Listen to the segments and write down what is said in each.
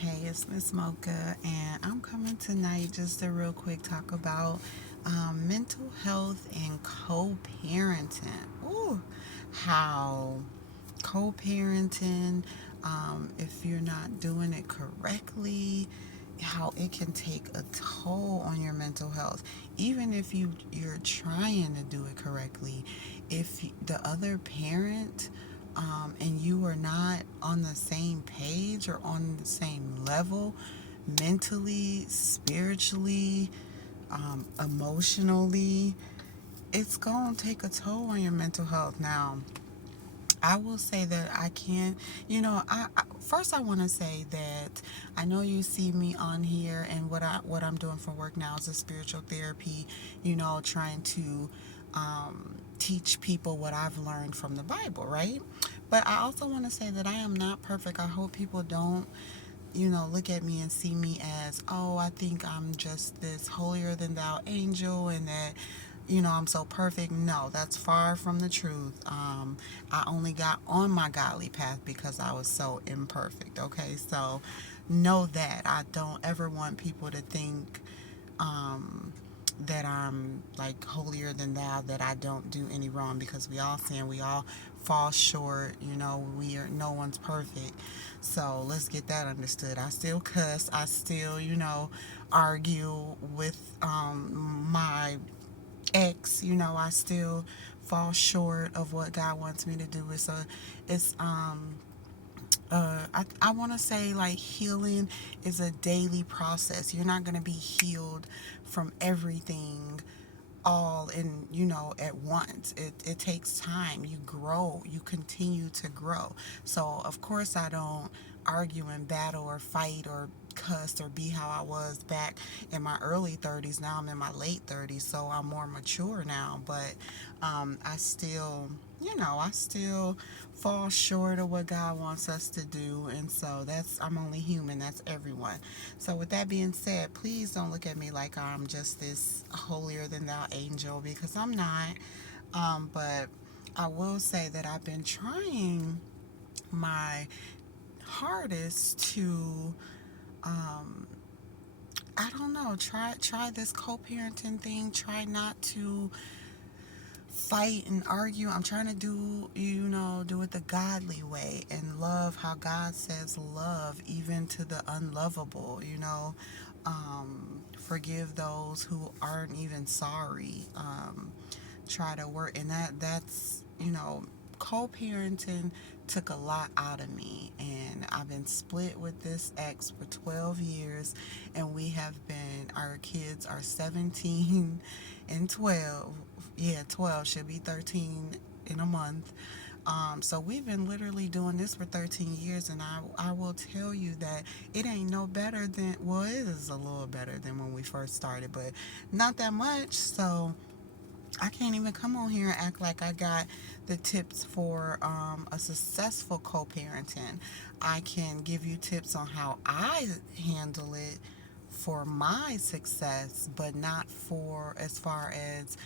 Hey, it's Miss Mocha, and I'm coming tonight just to real quick talk about mental health and co-parenting. Ooh, how co-parenting, if you're not doing it correctly, how it can take a toll on your mental health. Even if you're trying to do it correctly, if the other parent and you are not on the same page or on the same level mentally, spiritually, emotionally, it's going to take a toll on your mental health. Now, I will say that I can't, first I want to say that I know you see me on here, and what I'm doing for work now is a spiritual therapy, trying to teach people what I've learned from the Bible, right? But I also want to say that I am not perfect. I hope people don't look at me and see me as, oh, I think I'm just this holier than thou angel and that, I'm so perfect. No, that's far from the truth. I only got on my godly path because I was so imperfect, okay? So know that. I don't ever want people to think um, that I'm like holier than thou, that I don't do any wrong, because we all sin, we all fall short, no one's perfect. So let's get that understood. I still cuss, I still, argue with my ex, I still fall short of what God wants me to do. I want to say like healing is a daily process. You're not going to be healed from everything all in at once. It takes time. You grow, you continue to grow. So of course I don't argue and battle or fight or cuss or be how I was back in my early 30s. Now I'm in my late 30s, so I'm more mature now. But I still, I still fall short of what God wants us to do. And so I'm only human. That's everyone. So with that being said, please don't look at me like I'm just this holier than thou angel, because I'm not. But I will say that I've been trying my hardest to um, I don't know, try this co-parenting thing, try not to fight and argue. I'm trying to do it the godly way and love how God says love, even to the unlovable, forgive those who aren't even sorry. Try to work, and that's, co-parenting took a lot out of me, and I've been split with this ex for 12 years, and our kids are 17 and 12. Yeah, 12, should be 13 in a month. So we've been literally doing this for 13 years, and I will tell you that it ain't no better than, well, it is a little better than when we first started, but not that much. So I can't even come on here and act like I got the tips for a successful co-parenting. I can give you tips on how I handle it for my success, but not for as far as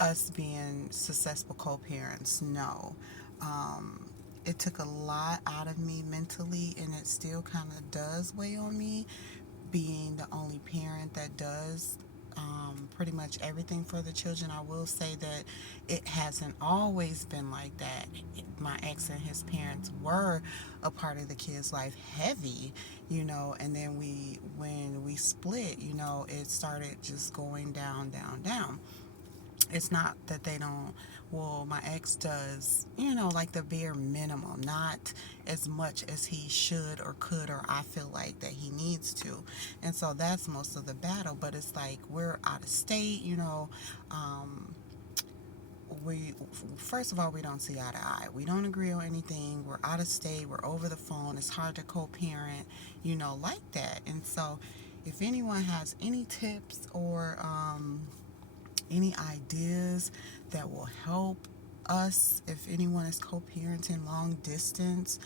us being successful co-parents. No. Um, it took a lot out of me mentally, and it still kind of does weigh on me, being the only parent that does pretty much everything for the children. I will say that it hasn't always been like that. My ex and his parents were a part of the kid's life heavy, and then when we split, it started just going down, down, down. It's not that they don't, well, my ex does, like the bare minimum, not as much as he should or could, or I feel like that he needs to. And so that's most of the battle. But it's like we're out of state, um, we first of all, we don't see eye to eye, we don't agree on anything, we're out of state, we're over the phone, it's hard to co-parent, like that. And so if anyone has any tips or any ideas that will help us, if anyone is co-parenting long distance,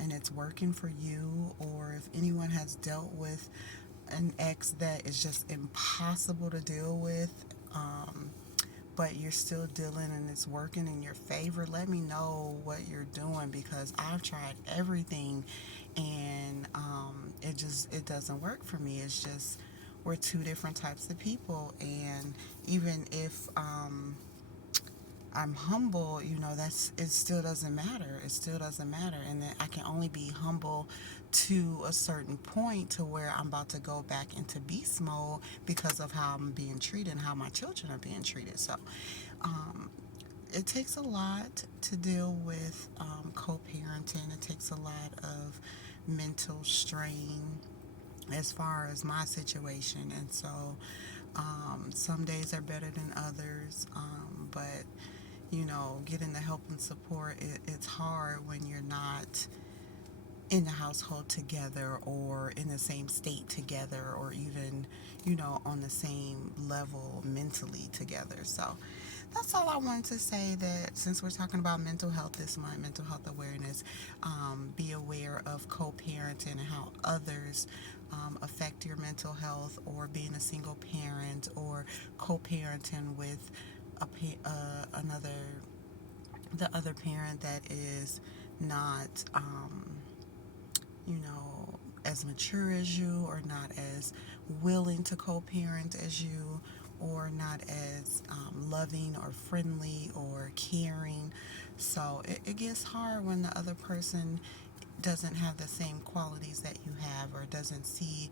and it's working for you, or if anyone has dealt with an ex that is just impossible to deal with, but you're still dealing and it's working in your favor, let me know what you're doing, because I've tried everything and it it doesn't work for me. It's just we're two different types of people, and even if I'm humble, it still doesn't matter. It still doesn't matter. And then I can only be humble to a certain point to where I'm about to go back into beast mode because of how I'm being treated and how my children are being treated. So, um, it takes a lot to deal with co-parenting. It takes a lot of mental strain as far as my situation. And so, some days are better than others. But getting the help and support, it's hard when you're not in the household together or in the same state together or even, on the same level mentally together. So that's all I wanted to say, that since we're talking about mental health this month, mental health awareness, be aware of co-parenting and how others affect your mental health, or being a single parent or co-parenting with another the other parent that is not as mature as you, or not as willing to co-parent as you, or not as loving or friendly or caring. So it gets hard when the other person doesn't have the same qualities that you have, or doesn't see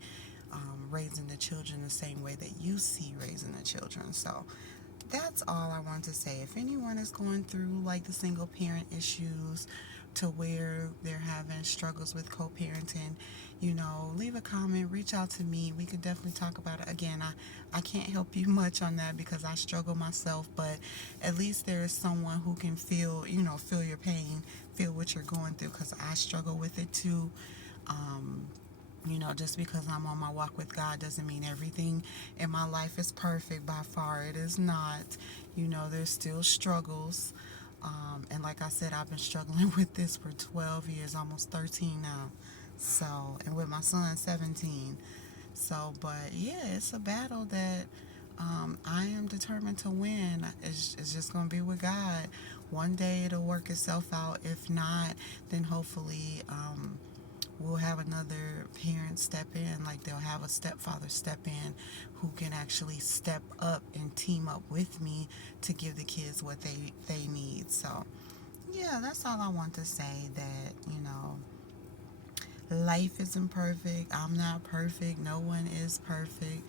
raising the children the same way that you see raising the children. So that's all I want to say. If anyone is going through like the single parent issues to where they're having struggles with co-parenting, leave a comment, reach out to me. We could definitely talk about it. Again, I can't help you much on that because I struggle myself, but at least there is someone who can feel your pain, feel what you're going through, because I struggle with it too. Um, just because I'm on my walk with God doesn't mean everything in my life is perfect. By far, it is not. There's still struggles. And like I said, I've been struggling with this for 12 years, almost 13 now. So, and with my son, 17. So, but yeah, it's a battle that I am determined to win. It's just going to be with God. One day it'll work itself out. If not, then hopefully, we'll have another parent step in, like they'll have a stepfather step in who can actually step up and team up with me to give the kids what they need. So yeah, that's all I want to say, that life isn't perfect. I'm not perfect. No one is perfect.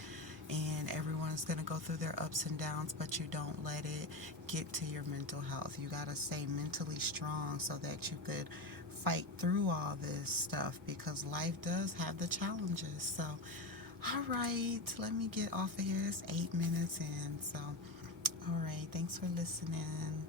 And everyone is going to go through their ups and downs, but you don't let it get to your mental health. You got to stay mentally strong so that you could fight through all this stuff, because life does have the challenges. So, all right, let me get off of here. It's 8 minutes in. So, all right, thanks for listening.